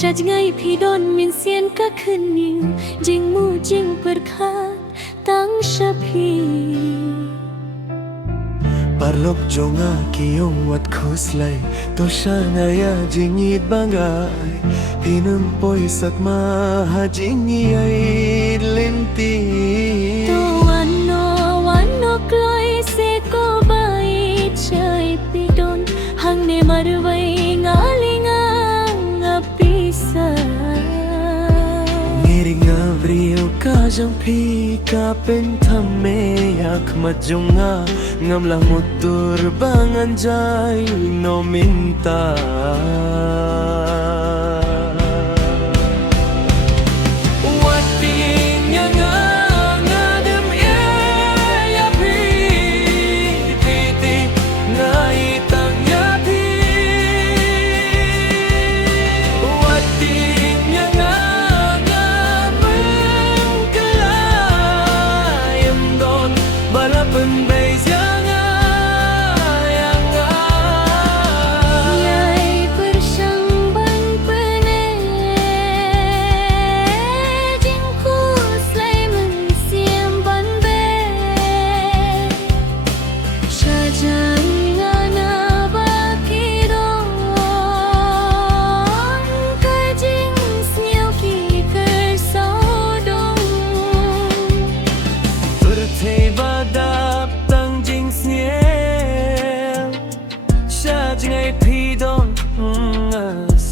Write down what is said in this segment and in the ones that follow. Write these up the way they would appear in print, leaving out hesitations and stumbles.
Saj ngai phi don min sien ka khun niu jing mu jing berkhat tang shapi Parlok jonga kiyong wat khuslay to shanaya jingit bangay pinumpoy sat maha jingiyay linti to wano kloi se ko bai chai phi don hang ne marwai ngalinga ngapisa Ngiring abriyo ka jang pi ka pentame yak majonga ngam lang mutur bangan jay no minta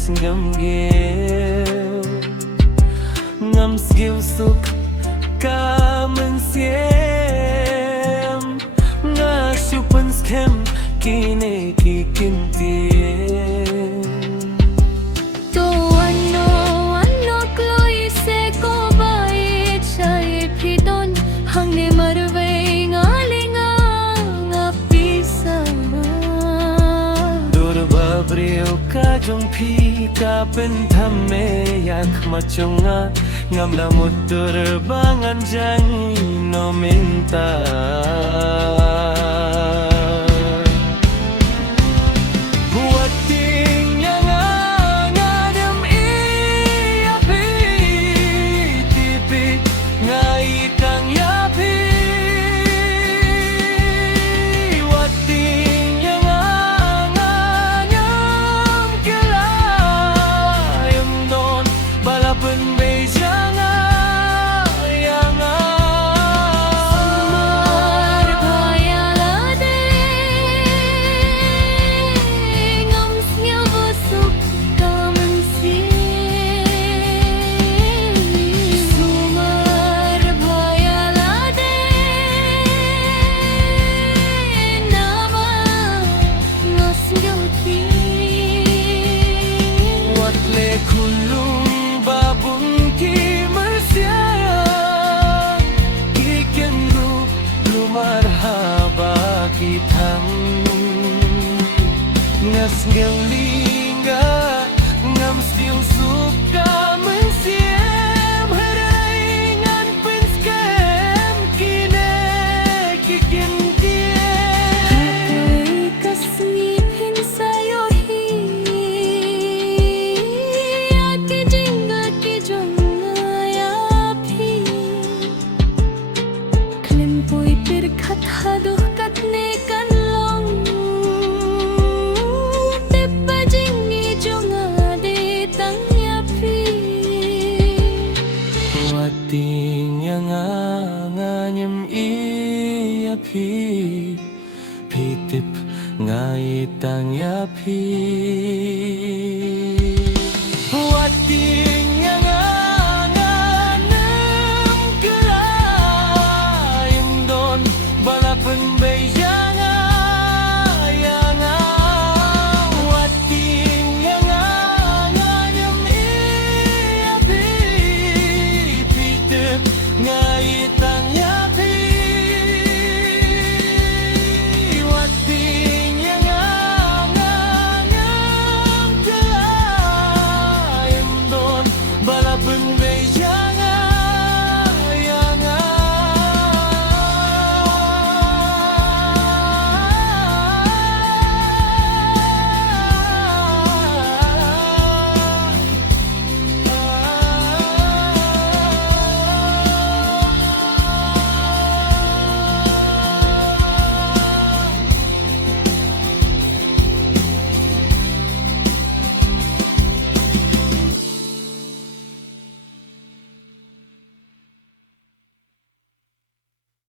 ngam gel ngam skill suk ka men siem nga supan skem kine kikin tien to wano kloi se ko bai chai phi don hang ne marwai ngalinga ngapisa Babriyo ka jong pi ka pentame yak machonga ngam la mutur bangan jang no minta ngas ngel lingga ngam still suka mensiem harai ngan pin scam kine kikin Hatoi kasni phin sayo hi ake jinga ki jonga ya phi klem poi pir khat hado katne kan ting yang nganyem iya pi pitip ngai tang ya pi